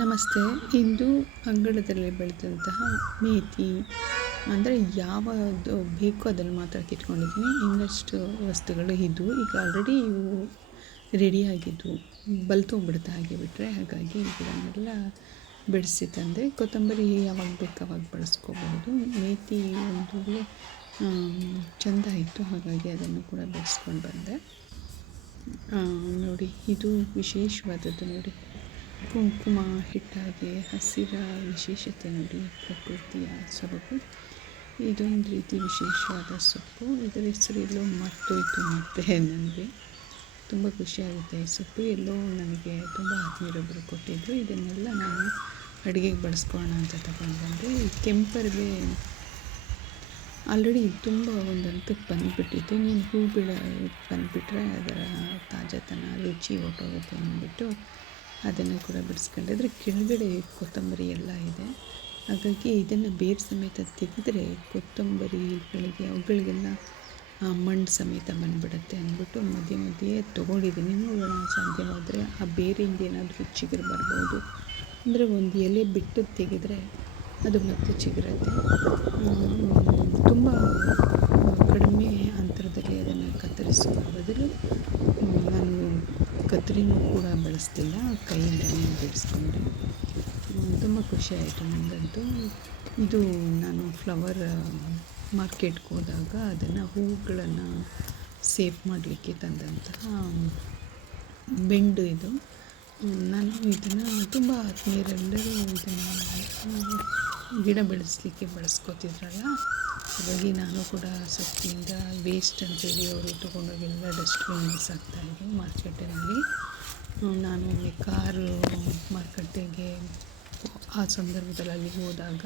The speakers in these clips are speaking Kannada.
ನಮಸ್ತೆ. ಇಂದು ಅಂಗಳದಲ್ಲಿ ಬೆಳೆದಂತಹ ಮೇತಿ, ಅಂದರೆ ಯಾವುದು ಬೇಕೋ ಅದನ್ನು ಮಾತ್ರ ಕಿತ್ಕೊಂಡಿದ್ದೀನಿ. ಇನ್ನಷ್ಟು ವಸ್ತುಗಳು ಇದ್ದವು ಈಗ ಆಲ್ರೆಡಿ ಇವು ರೆಡಿಯಾಗಿದ್ದು ಬಲ್ತೋಗ್ಬಿಡುತ್ತೆ ಹಾಗೆ ಬಿಟ್ಟರೆ ಹಾಗಾಗಿ ಇದನ್ನೆಲ್ಲ ಬಿಡಿಸಿ ತಂದೆ. ಕೊತ್ತಂಬರಿ ಯಾವಾಗ ಬೇಕು ಅವಾಗ ಬಳಸ್ಕೋಬಹುದು ಮೇತಿ ಒಂದು ಚೆಂದ ಇತ್ತು ಹಾಗಾಗಿ ಅದನ್ನು ಕೂಡ ಬೆಳೆಸ್ಕೊಂಡು ಬಂದೆ. ನೋಡಿ, ಇದು ವಿಶೇಷವಾದದ್ದು ನೋಡಿ. ಕುಂಕುಮ ಹಿಟ್ಟಾಗಿ ಹಸಿರ, ವಿಶೇಷತೆ ನೋಡಿ, ಪ್ರಕೃತಿಯ ಸೊಬಗು. ಇದೊಂದು ರೀತಿ ವಿಶೇಷವಾದ ಸೊಪ್ಪು. ಇದರ ಹೆಸರು ಎಲ್ಲೋ ಮರ್ತೋಯ್ತು ಮತ್ತೆ ನನಗೆ. ತುಂಬ ಖುಷಿಯಾಗುತ್ತೆ ಈ ಸೊಪ್ಪು. ಎಲ್ಲೋ ನನಗೆ ತುಂಬ ಆತ್ಮೀಯರೊಬ್ಬರು ಕೊಟ್ಟಿದ್ದರು ಇದನ್ನೆಲ್ಲ ನಾನು ಅಡುಗೆಗೆ ಬಳಸ್ಕೊಳ್ಳೋಣ ಅಂತ ತಗೊಂಡು ಈ ಕೆಂಪರಿಗೆ ಆಲ್ರೆಡಿ ತುಂಬ ಒಂದು ಹಂತಕ್ಕೆ ಬಂದುಬಿಟ್ಟಿತ್ತು. ನೀನು ಹೂ ಬಿಡ ಬಂದುಬಿಟ್ರೆ ಅದರ ತಾಜಾತನ, ರುಚಿ ಹೊರ್ಟೋಗುತ್ತೆ ಅಂದ್ಬಿಟ್ಟು ಅದನ್ನು ಕೂಡ ಬಿಡಿಸ್ಕೊಂಡೆ. ಅದ್ರ ಕೆಳಗಡೆ ಕೊತ್ತಂಬರಿ ಎಲ್ಲ ಇದೆ. ಹಾಗಾಗಿ ಇದನ್ನು ಬೇರು ಸಮೇತ ತೆಗೆದ್ರೆ ಕೊತ್ತಂಬರಿಗಳಿಗೆ ಅವುಗಳಿಗೆಲ್ಲ ಮಣ್ಣು ಸಮೇತ ಬಂದುಬಿಡುತ್ತೆ ಅಂದ್ಬಿಟ್ಟು ಮಧ್ಯೆ ಮಧ್ಯೆ ತೊಗೊಂಡಿದ್ದೀನಿ. ನೋಡೋಣ ಸಾಧ್ಯವಾದರೆ ಆ ಬೇರಿಂದ ಏನಾದರೂ ಚಿಗುರು ಬರ್ಬೋದು. ಅಂದರೆ ಒಂದು ಎಲೆ ಬಿಟ್ಟು ತೆಗೆದರೆ ಅದು ಮತ್ತೆ ಚಿಗುರುತ್ತೆ. ತುಂಬ ಕಡಿಮೆ ಅಂತರದಲ್ಲಿ ಅದನ್ನು ಕತ್ತರಿಸುವ ಬದಲು ಕತ್ತರಿನೂ ಕೂಡ ಬಳಸ್ತಿಲ್ಲ. ಕೈಯಿಂದಲೇ ಬಿಡಿಸ್ಕೊಂಡೆ. ತುಂಬ ಖುಷಿಯಾಯಿತು ನನಗಂತೂ ಇದು ನಾನು ಫ್ಲವರ್ ಮಾರ್ಕೆಟ್ಗೆ ಹೋದಾಗ ಅದನ್ನು ಹೂಗಳನ್ನು ಸೇಫ್ ಮಾಡಲಿಕ್ಕೆ ತಂದಂತಹ ಬೆಂಡು ಇದು. ನಾನು ಇದನ್ನು ತುಂಬ ಆತ್ಮೀಯರೆಲ್ಲರೂ ಇದನ್ನು ಗಿಡ ಬೆಳೆಸಲಿಕ್ಕೆ ಬಳಸ್ಕೋತಿದ್ರಲ್ಲ, ಹಾಗಾಗಿ ನಾನು ಕೂಡ ಸೊಪ್ಪಿಂದ ವೇಸ್ಟ್ ಅಂತೇಳಿ ಅವರು ತೊಗೊಂಡೋಗೆಲ್ಲ ಡಸ್ಟ್ಬಿನ್ ಬಿಸಾಕ್ತಾಯಿದ್ರು ಮಾರ್ಕೆಟಿನಲ್ಲಿ ನಾನು ಕಾರು ಮಾರುಕಟ್ಟೆಗೆ ಆ ಸಂದರ್ಭದಲ್ಲಿ ಅಲ್ಲಿಗೆ ಹೋದಾಗ,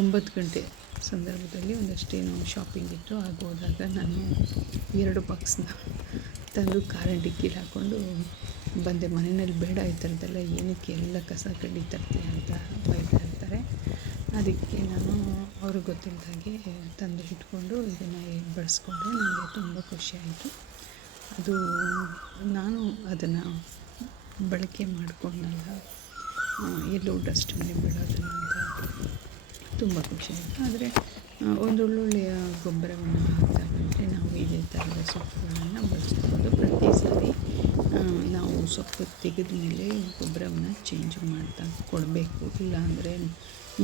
ಒಂಬತ್ತು ಗಂಟೆ ಸಂದರ್ಭದಲ್ಲಿ ಒಂದಷ್ಟೇನು ಶಾಪಿಂಗ್ ಇತ್ತು. ಆಗ ಹೋದಾಗ ನಾನು ಎರಡು ಬಾಕ್ಸ್ನ ತಂದು ಕಾರಿನ ಡಿಕ್ಕಿಲಿ ಹಾಕ್ಕೊಂಡು ಬಂದೆ, ಮನೆಯಲ್ಲಿ ಬೇಡ ಈ ಥರದ್ದೆಲ್ಲ, ಏನಕ್ಕೆ ಎಲ್ಲ ಕಸ ಕಡ್ಡಿ ತರ್ತೀಯ ಅಂತ ಬೈತಾ ಇರ್ತಾರೆ. ಅದಕ್ಕೆ ನಾನು ಅವ್ರಿಗೆ ಗೊತ್ತಿಲ್ಲದಾಗೆ ತಂದು ಇಟ್ಕೊಂಡು ಇದನ್ನು ಬಳಸ್ಕೊಂಡೆ ನನಗೆ ತುಂಬ ಖುಷಿಯಾಯಿತು ಅದು ನಾನು ಅದನ್ನು ಬಳಕೆ ಮಾಡಿಕೊಂಡಲ್ಲ ಎಲ್ಲೋ ಡಸ್ಟ್ಬಿನ್ನಿಗೆ ಬಿಡೋದನ್ನು ಅಂತ ತುಂಬ ಖುಷಿಯಾಯಿತು ಆದರೆ ಒಂದು ಒಳ್ಳೊಳ್ಳೆಯ ಗೊಬ್ಬರವನ್ನು ಹಾಕ್ತಾ ಬಂದರೆ ನಾವು ಇದೇ ಥರದ ಸೊಪ್ಪುಗಳನ್ನು ಬಳಸ್ಬೋದು ಪ್ರತಿ ನಾವು ಸೊಪ್ಪು ತೆಗೆದ ಮೇಲೆ ಗೊಬ್ಬರವನ್ನು ಚೇಂಜ್ ಮಾಡ್ತಾ ಕೊಡಬೇಕು. ಇಲ್ಲಾಂದರೆ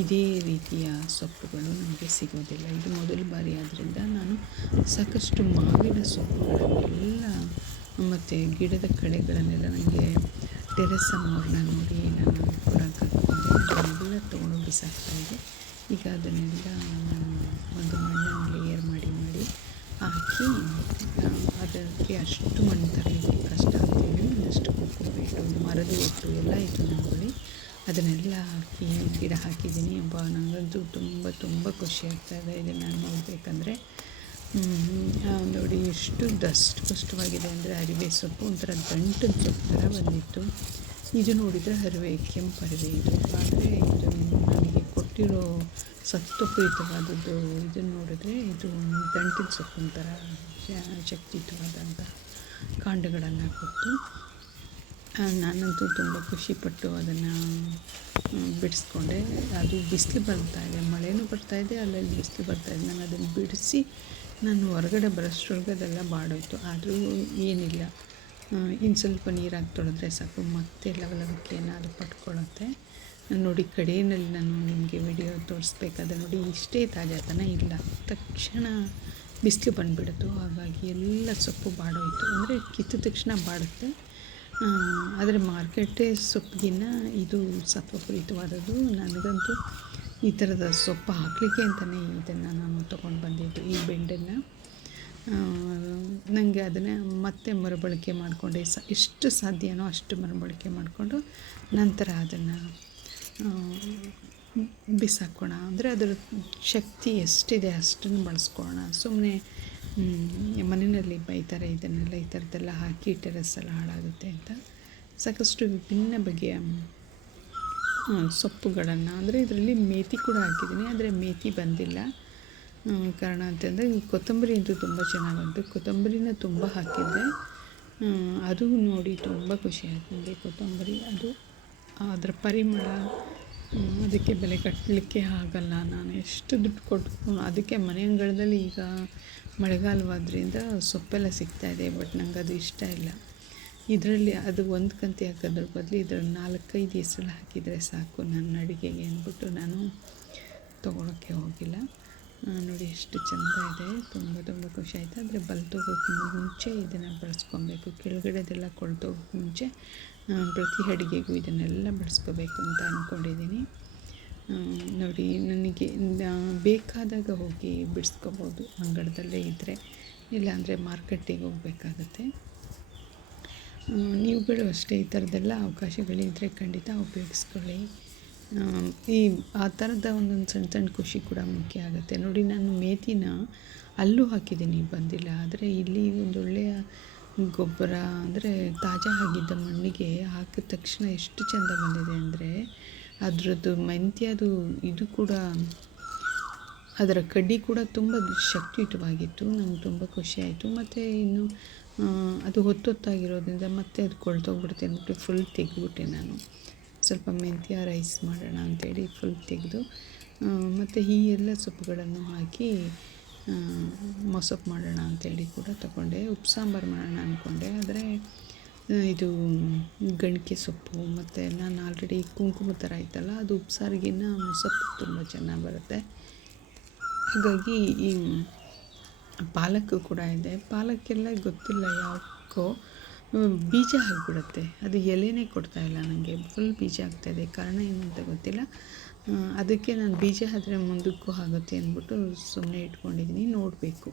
ಇದೇ ರೀತಿಯ ಸೊಪ್ಪುಗಳು ನಮಗೆ ಸಿಗೋದಿಲ್ಲ. ಇದು ಮೊದಲ ಬಾರಿ ಆದ್ದರಿಂದ ನಾನು ಸಾಕಷ್ಟು ಮಾವಿನ ಸೊಪ್ಪುಗಳನ್ನೆಲ್ಲ, ಮತ್ತು ಗಿಡದ ಕಡೆಗಳನ್ನೆಲ್ಲ ನನಗೆ ಟೆರೆಸ್ ಅಮ್ಮವ್ರನ್ನ ನೋಡಿ ನಾನು ಕೊಡೋಕೆ ಅದನ್ನೆಲ್ಲ ತೊಗೊಂಡು ಬಿಸಾಕ್ತಾಯಿದ್ದೆ ಈಗ ಅದನ್ನೆಲ್ಲ ನಾನು ಒಂದು ಮಣ್ಣನ್ನು ಲೇಯರ್ ಮಾಡಿ ಮಾಡಿ ಹಾಕಿ, ಅದಕ್ಕೆ ಅಷ್ಟು ಮಣ್ಣು ತರಲಿಕ್ಕೆ ಮರದ ಒಟ್ಟು ಎಲ್ಲ ಇತ್ತು ನನ್ನ ಬಳಿ ಅದನ್ನೆಲ್ಲ ಹಾಕಿ, ಗಿಡ ಹಾಕಿದ್ದೀನಿ. ಅಬ್ಬಾ ನನಗಂತೂ ತುಂಬ ತುಂಬ ಖುಷಿ ಆಗ್ತಾಯಿದೆ ಇದನ್ನು ನೋಡಬೇಕಂದ್ರೆ ನೋಡಿ ಎಷ್ಟು ದಷ್ಟು ಕಷ್ಟವಾಗಿದೆ ಅಂದರೆ ಅರಿವೆ ಸೊಪ್ಪು, ಒಂಥರ ದಂಟಿನ ಸೊಪ್ಪು ಥರ ಬಂದಿತ್ತು. ಇದು ನೋಡಿದರೆ ಅರಿವೆ ಕೆಂಪು ಅರಿವೆ ಇದು. ಆದರೆ ಇದು ನನಗೆ ಕೊಟ್ಟಿರೋ ಸತ್ವಪೂರಿತವಾದದ್ದು ಇದನ್ನು ನೋಡಿದ್ರೆ ಇದು ದಂಟಿನ ಸೊಪ್ಪಿನ ಥರ ಶಕ್ತಿಯುತವಾದಂಥ ಕಾಂಡಗಳನ್ನು ಕೊಟ್ಟು ನಾನಂತೂ ತುಂಬ ಖುಷಿಪಟ್ಟು ಅದನ್ನು ಬಿಡಿಸ್ಕೊಂಡೆ. ಅದು ಬಿಸಿಲು ಬರ್ತಾಯಿದೆ ಮಳೆನೂ ಇದೆ ಅಲ್ಲಲ್ಲಿ ಬಿಸಿಲು ಇದೆ. ನಾನು ಅದನ್ನು ಬಿಡಿಸಿ ನಾನು ಹೊರಗಡೆ ಬರೋಷ್ಟ್ರೊಳಗೆ ಅದೆಲ್ಲ ಬಾಡೋಯ್ತು. ಆದರೂ ಏನಿಲ್ಲ. ಇನ್ನು ಸ್ವಲ್ಪ ನೀರಾಗಿ ತೊಳೆದ್ರೆ ಸಾಕು. ಮತ್ತೆ ಲವಲವಿಕೆ ಅದು ಪಟ್ಕೊಳ್ಳುತ್ತೆ. ನೋಡಿ, ಕಡೆಯಲ್ಲಿ ನಾನು ನಿಮಗೆ ವಿಡಿಯೋ ತೋರಿಸ್ಬೇಕಾದ್ರೆ ನೋಡಿ, ಇಷ್ಟೇ ತಾಜಾತನ ಇಲ್ಲ. ತಕ್ಷಣ ಬಿಸಿಲು ಬಂದುಬಿಡ್ತು ಹಾಗಾಗಿ ಎಲ್ಲ ಸೊಪ್ಪು ಬಾಡೋಯ್ತು. ಅಂದರೆ ಕಿತ್ತ ತಕ್ಷಣ ಬಾಡುತ್ತೆ. ಆದರೆ ಮಾರ್ಕೆಟೇ ಸೊಪ್ಪಿಗಿನ್ನ ಇದು ಸತ್ವಪೂರಿತವಾದದ್ದು. ನನಗಂತೂ ಈ ಥರದ ಸೊಪ್ಪು ಹಾಕಲಿಕ್ಕೆ ಅಂತಲೇ ಇದನ್ನು ನಾನು ತೊಗೊಂಡು ಬಂದಿದ್ದು, ಈ ಬೆಂಡನ್ನು. ನನಗೆ ಅದನ್ನು ಮತ್ತೆ ಮರುಬಳಕೆ ಮಾಡಿಕೊಂಡೆ. ಸ, ಎಷ್ಟು ಸಾಧ್ಯನೋ ಅಷ್ಟು ಮರುಬಳಕೆ ಮಾಡಿಕೊಂಡು ನಂತರ ಅದನ್ನು ಬಿಸಾಕೋಣ. ಅಂದರೆ ಅದರ ಶಕ್ತಿ ಎಷ್ಟಿದೆ ಅಷ್ಟನ್ನು ಬಳಸ್ಕೊಳ್ಳೋಣ. ಸುಮ್ಮನೆ ಮನೆಯಲ್ಲಿ ಬೈತಾರೆ ಇದನ್ನೆಲ್ಲ, ಈ ಥರದ್ದೆಲ್ಲ ಹಾಕಿ ಟೆರೆಸ್ಸೆಲ್ಲ ಹಾಳಾಗುತ್ತೆ ಅಂತ ಸಾಕಷ್ಟು ವಿಭಿನ್ನ ಬಗೆಯ ಸೊಪ್ಪುಗಳನ್ನು, ಅಂದರೆ ಇದರಲ್ಲಿ ಮೇತಿ ಕೂಡ ಹಾಕಿದ್ದೀನಿ, ಆದರೆ ಮೇತಿ ಬಂದಿಲ್ಲ. ಕಾರಣ ಅಂತಂದರೆ ಕೊತ್ತಂಬರಿ ಅಂತೂ ತುಂಬ ಚೆನ್ನಾಗಿ ಬಂತು ಕೊತ್ತಂಬರಿನ ತುಂಬ ಹಾಕಿದ್ದೆ. ಅದು ನೋಡಿ ತುಂಬ ಖುಷಿ ಆಯ್ತು ನನಗೆ ಕೊತ್ತಂಬರಿ. ಅದು ಅದರ ಪರಿಮಳ ಅದಕ್ಕೆ ಬೆಲೆ ಕಟ್ಟಲಿಕ್ಕೆ ಆಗಲ್ಲ ನಾನು. ಎಷ್ಟು ದುಡ್ಡು ಕೊಟ್ಟು, ಅದಕ್ಕೆ ಮನೆ ಅಂಗಳದಲ್ಲಿ ಈಗ ಮಳೆಗಾಲವಾದ್ರಿಂದ ಸೊಪ್ಪೆಲ್ಲ ಸಿಗ್ತಾಯಿದೆ ಬಟ್ ನಂಗೆ ಅದು ಇಷ್ಟ ಇಲ್ಲ. ಇದರಲ್ಲಿ ಅದು ಒಂದು ಕಂತಿ ಹಾಕೋದ್ರ ಬದಲು ಇದ್ರಲ್ಲಿ ನಾಲ್ಕೈದು ಹೆಸರು ಹಾಕಿದರೆ ಸಾಕು ನನ್ನ ಅಡುಗೆಗೆ ಅಂದ್ಬಿಟ್ಟು ನಾನು ತೊಗೊಳಕ್ಕೆ ಹೋಗಿಲ್ಲ. ನೋಡಿ ಎಷ್ಟು ಚೆಂದ ಇದೆ, ತುಂಬ ತುಂಬ ಖುಷಿ ಆಯಿತು. ಆದರೆ ಬಲ್ತೋಗೋಕ್ಕೆ ಮುಂಚೆ ಇದನ್ನು ಬಳಸ್ಕೊಬೇಕು. ಕೆಳಗಡೆದೆಲ್ಲ ಕೊಳ್ತೋಗೋಕ್ಕೆ ಮುಂಚೆ ಪ್ರತಿ ಅಡುಗೆಗೂ ಇದನ್ನೆಲ್ಲ ಬಳಸ್ಕೋಬೇಕು ಅಂತ ಅಂದ್ಕೊಂಡಿದ್ದೀನಿ ನೋಡಿ, ನನಗೆ ಬೇಕಾದಾಗ ಹೋಗಿ ಬಿಡಿಸ್ಕೋಬೋದು ಅಂಗಡದಲ್ಲೇ ಇದ್ದರೆ ಇಲ್ಲಾಂದರೆ ಮಾರ್ಕೆಟಿಗೆ ಹೋಗಬೇಕಾಗತ್ತೆ. ನೀವುಗಳು ಅಷ್ಟೇ, ಈ ಥರದ್ದೆಲ್ಲ ಅವಕಾಶಗಳಿದ್ದರೆ ಖಂಡಿತ ಉಪಯೋಗಿಸ್ಕೊಳ್ಳಿ. ಈ, ಆ ಥರದ ಒಂದೊಂದು ಸಣ್ಣ ಸಣ್ಣ ಖುಷಿ ಕೂಡ ಮುಖ್ಯ ಆಗುತ್ತೆ. ನೋಡಿ, ನಾನು ಮೇತಿನ ಅಲ್ಲೂ ಹಾಕಿದ್ದೀನಿ, ಬಂದಿಲ್ಲ. ಆದರೆ ಇಲ್ಲಿ ಒಂದು ಒಳ್ಳೆಯ ಗೊಬ್ಬರ, ಅಂದರೆ ತಾಜಾ ಆಗಿದ್ದ ಮಣ್ಣಿಗೆ ಹಾಕಿದ ತಕ್ಷಣ ಎಷ್ಟು ಚೆಂದ ಬಂದಿದೆ ಅಂದರೆ ಅದರದ್ದು ಮೆಂತ್ಯದು ಇದು ಕೂಡ, ಅದರ ಕಡ್ಡಿ ಕೂಡ ತುಂಬ ಶಕ್ತಿಯುತವಾಗಿತ್ತು. ನಂಗೆ ತುಂಬ ಖುಷಿ ಆಯಿತು. ಮತ್ತು ಇನ್ನು ಅದು ಹೊತ್ತೊತ್ತಾಗಿರೋದ್ರಿಂದ ಮತ್ತೆ ಅದು ಕೊಳ್ತೋಗ್ಬಿಡುತ್ತೆ ಅಂದ್ಬಿಟ್ಟು ಫುಲ್ ತೆಗೆದ್ಬಿಟ್ಟೆ ನಾನು. ಸ್ವಲ್ಪ ಮೆಂತ್ಯ ರೈಸ್ ಮಾಡೋಣ ಅಂತೇಳಿ ಫುಲ್ ತೆಗೆದು ಮತ್ತು ಈ ಎಲ್ಲ ಸೊಪ್ಪುಗಳನ್ನು ಹಾಕಿ ಮೊಸಪ್ಪು ಮಾಡೋಣ ಅಂತೇಳಿ ಕೂಡ ತಗೊಂಡೆ. ಉಪ್ಪು ಸಾಂಬಾರು ಮಾಡೋಣ ಅಂದ್ಕೊಂಡೆ ಆದರೆ ಇದು ಗಣಿಕೆ ಸೊಪ್ಪು ಮತ್ತು ನಾನು ಆಲ್ರೆಡಿ ಕುಂಕುಮ ಥರ ಐತಲ್ಲ, ಅದು ಉಪ್ಸಾರಿಗಿನ್ನ ಮೊಸಪ್ಪು ತುಂಬ ಚೆನ್ನಾಗಿ ಬರುತ್ತೆ. ಹಾಗಾಗಿ ಈ ಪಾಲಕ್ ಕೂಡ ಇದೆ. ಪಾಲಕ್ಕೆಲ್ಲ ಗೊತ್ತಿಲ್ಲ ಯಾಕೋ ಬೀಜ ಆಗಿಬಿಡುತ್ತೆ ಅದು ಎಲೆನೇ ಕೊಡ್ತಾ ಇಲ್ಲ ನನಗೆ ಫುಲ್ ಬೀಜ ಆಗ್ತಾಯಿದೆ ಕಾರಣ ಏನು ಅಂತ ಗೊತ್ತಿಲ್ಲ. ಅದಕ್ಕೆ ನಾನು ಬೀಜ ಆದರೆ ಮುಂದಕ್ಕೂ ಆಗುತ್ತೆ ಅಂದ್ಬಿಟ್ಟು ಸುಮ್ಮನೆ ಇಟ್ಕೊಂಡಿದ್ದೀನಿ ನೋಡಬೇಕು.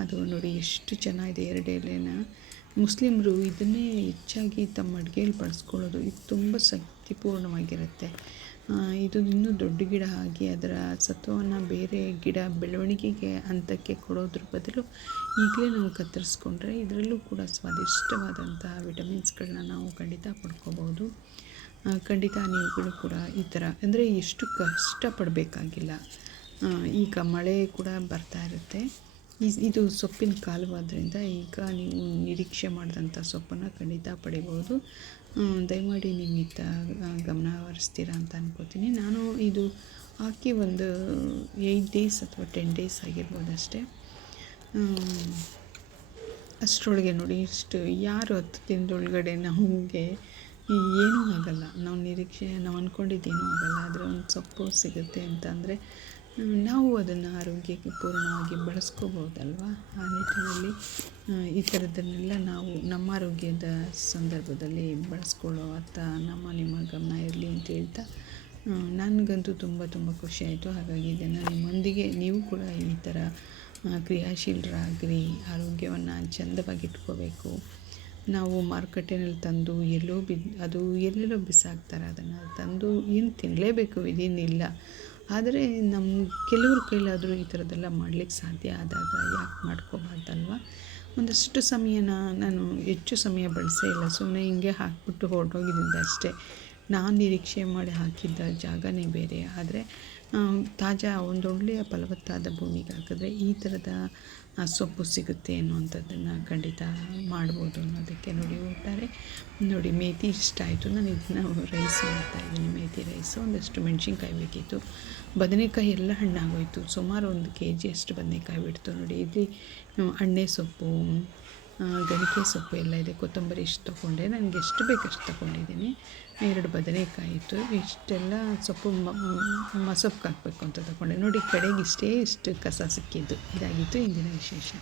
ಅದು ನೋಡಿ ಎಷ್ಟು ಚೆನ್ನಾಗಿದೆ ಎರಡು ಎಲೆನ. ಮುಸ್ಲಿಮರು ಇದನ್ನೇ ಹೆಚ್ಚಾಗಿ ತಮ್ಮ ಅಡುಗೆಯಲ್ಲಿ ಬಳಸ್ಕೊಳ್ಳೋದು. ಇದು ತುಂಬ ಶಕ್ತಿಪೂರ್ಣವಾಗಿರುತ್ತೆ. ಇದು ಇನ್ನೂ ದೊಡ್ಡ ಗಿಡ ಆಗಿ ಅದರ ಸತ್ವವನ್ನು ಬೇರೆ ಗಿಡ ಬೆಳವಣಿಗೆಗೆ ಹಂತಕ್ಕೆ ಕೊಡೋದ್ರ ಬದಲು ಈಗಲೇ ನಾವು ಕತ್ತರಿಸ್ಕೊಂಡ್ರೆ ಇದರಲ್ಲೂ ಕೂಡ ಸ್ವಾದಿಷ್ಟವಾದಂತಹ ವಿಟಮಿನ್ಸ್ಗಳನ್ನ ನಾವು ಖಂಡಿತ ಪಡ್ಕೋಬೋದು. ಖಂಡಿತ ನೀವುಗಳು ಕೂಡ ಈ ಥರ, ಅಂದರೆ ಎಷ್ಟು ಕಷ್ಟಪಡಬೇಕಾಗಿಲ್ಲ. ಈಗ ಮಳೆ ಕೂಡ ಬರ್ತಾ ಇರುತ್ತೆ. ಇದು ಸೊಪ್ಪಿನ ಕಾಲವಾದ್ದರಿಂದ ಈಗ ನೀವು ನಿರೀಕ್ಷೆ ಮಾಡಿದಂಥ ಸೊಪ್ಪನ್ನು ಖಂಡಿತ ಪಡಿಬೋದು ದಯಮಾಡಿ ನೀವು ಗಮನ ಹರಿಸ್ತೀರಾ ಅಂತ ಅನ್ಕೋತೀನಿ. ನಾನು ಇದು ಹಾಕಿ ಒಂದು ಏಯ್ಟ್ ಡೇಸ್ ಅಥವಾ ಟೆನ್ ಡೇಸ್ ಆಗಿರ್ಬೋದು ಅಷ್ಟೇ. ಅಷ್ಟರೊಳಗೆ ನೋಡಿ, ಇಷ್ಟು ಯಾರು ಹತ್ತು ದಿನದೊಳಗಡೆ ನಮಗೆ ಏನೂ ಆಗಲ್ಲ. ನಾವು ನಿರೀಕ್ಷೆ, ನಾವು ಅಂದ್ಕೊಂಡಿದ್ದೇನೂ ಆಗಲ್ಲ. ಆದರೆ ಒಂದು ಸೊಪ್ಪು ಸಿಗುತ್ತೆ ಅಂತ ಅಂದರೆ ನಾವು ಅದನ್ನು ಆರೋಗ್ಯಕ್ಕೆ ಪೂರ್ಣವಾಗಿ ಬಳಸ್ಕೋಬೋದಲ್ವ ಆ ನಿಟ್ಟಿನಲ್ಲಿ ಈ ಥರದ್ದನ್ನೆಲ್ಲ ನಾವು ನಮ್ಮ ಆರೋಗ್ಯದ ಸಂದರ್ಭದಲ್ಲಿ ಬಳಸ್ಕೊಳ್ಳೋ ಅತ್ತ ನಮ್ಮ ನಿಮ್ಮ ಗಮನ ಇರಲಿ ಅಂತ ಹೇಳ್ತಾ ನನಗಂತೂ ತುಂಬ ತುಂಬ ಖುಷಿ ಆಯಿತು. ಹಾಗಾಗಿ ಇದನ್ನು ನಿಮ್ಮೊಂದಿಗೆ ನೀವು ಕೂಡ ಈ ಥರ ಕ್ರಿಯಾಶೀಲರಾಗಿರಿ, ಆರೋಗ್ಯವನ್ನು ಚಂದವಾಗಿಟ್ಕೋಬೇಕು. ನಾವು ಮಾರುಕಟ್ಟೆಯಲ್ಲಿ ತಂದು ಎಲ್ಲೋ ಬಿದ್ದು ಅದು ಎಲ್ಲೆಲ್ಲೋ ಬಿಸಾಕ್ತಾರೆ, ಅದನ್ನು ತಂದು ಏನು ತಿನ್ನಲೇಬೇಕು ಇದೇನಿಲ್ಲ. ಆದರೆ ನಮ್ಮ ಕೆಲವ್ರ ಕೈಲಾದರೂ ಈ ಥರದ್ದೆಲ್ಲ ಮಾಡಲಿಕ್ಕೆ ಸಾಧ್ಯ ಆದಾಗ ಯಾಕೆ ಮಾಡ್ಕೋಬಾರ್ದಲ್ವ ಒಂದಷ್ಟು ಸಮಯನ ನಾನು ಹೆಚ್ಚು ಸಮಯ ಬಳಸೇ ಇಲ್ಲ. ಸುಮ್ಮನೆ ಹಿಂಗೆ ಹಾಕ್ಬಿಟ್ಟು ಹೊರಟೋಗಿದ್ದಿಂದ ಅಷ್ಟೇ. ನಾನು ನಿರೀಕ್ಷೆ ಮಾಡಿ ಹಾಕಿದ್ದ ಜಾಗನೇ ಬೇರೆ. ಆದರೆ ತಾಜಾ ಒಂದೊಳ್ಳೆಯ ಫಲವತ್ತಾದ ಭೂಮಿಗೆ ಹಾಕಿದ್ರೆ ಈ ಥರದ ಸೊಪ್ಪು ಸಿಗುತ್ತೆ ಅನ್ನುವಂಥದ್ದನ್ನು ಖಂಡಿತ ಮಾಡ್ಬೋದು ಅನ್ನೋದಕ್ಕೆ ನೋಡಿ ಒಟ್ಟಾರೆ ನೋಡಿ ಮೇಥಿ ಇಷ್ಟ ಆಯಿತು. ನಾನು ಇದನ್ನ ರೈಸ್ ಮಾಡ್ತಾಯಿದ್ದೀನಿ ಮೇಥಿ ರೈಸು ಒಂದಷ್ಟು ಮೆಣಸಿನ್ಕಾಯಿ ಬೇಕಿತ್ತು. ಬದನೆಕಾಯಿ ಎಲ್ಲ ಹಣ್ಣಾಗೋಯಿತು. ಸುಮಾರು ಒಂದು ಕೆ ಜಿ ಅಷ್ಟು ಬದನೆಕಾಯಿ ಬಿಡ್ತು ನೋಡಿ. ಇಲ್ಲಿ ಅಣ್ಣೆ ಸೊಪ್ಪು ಗಣಿಕೆ ಸೊಪ್ಪು ಎಲ್ಲ ಇದೆ. ಕೊತ್ತಂಬರಿ ಇಷ್ಟು ತೊಗೊಂಡೆ. ನನಗೆ ಎಷ್ಟು ಬೇಕಷ್ಟು ತೊಗೊಂಡಿದ್ದೀನಿ. ಎರಡು ಬದನೆಕಾಯಿ ಇತ್ತು. ಇಷ್ಟೆಲ್ಲ ಸೊಪ್ಪು ಮಸೊಪ್ಪು ಹಾಕಬೇಕು ಅಂತ ತೊಗೊಂಡೆ. ನೋಡಿ, ಕಡೆಗೆ ಇಷ್ಟೇ ಇಷ್ಟು ಕಸ ಸಿಕ್ಕಿದ್ದು. ಇದಾಗಿತ್ತು ಇಂದಿನ ವಿಶೇಷ.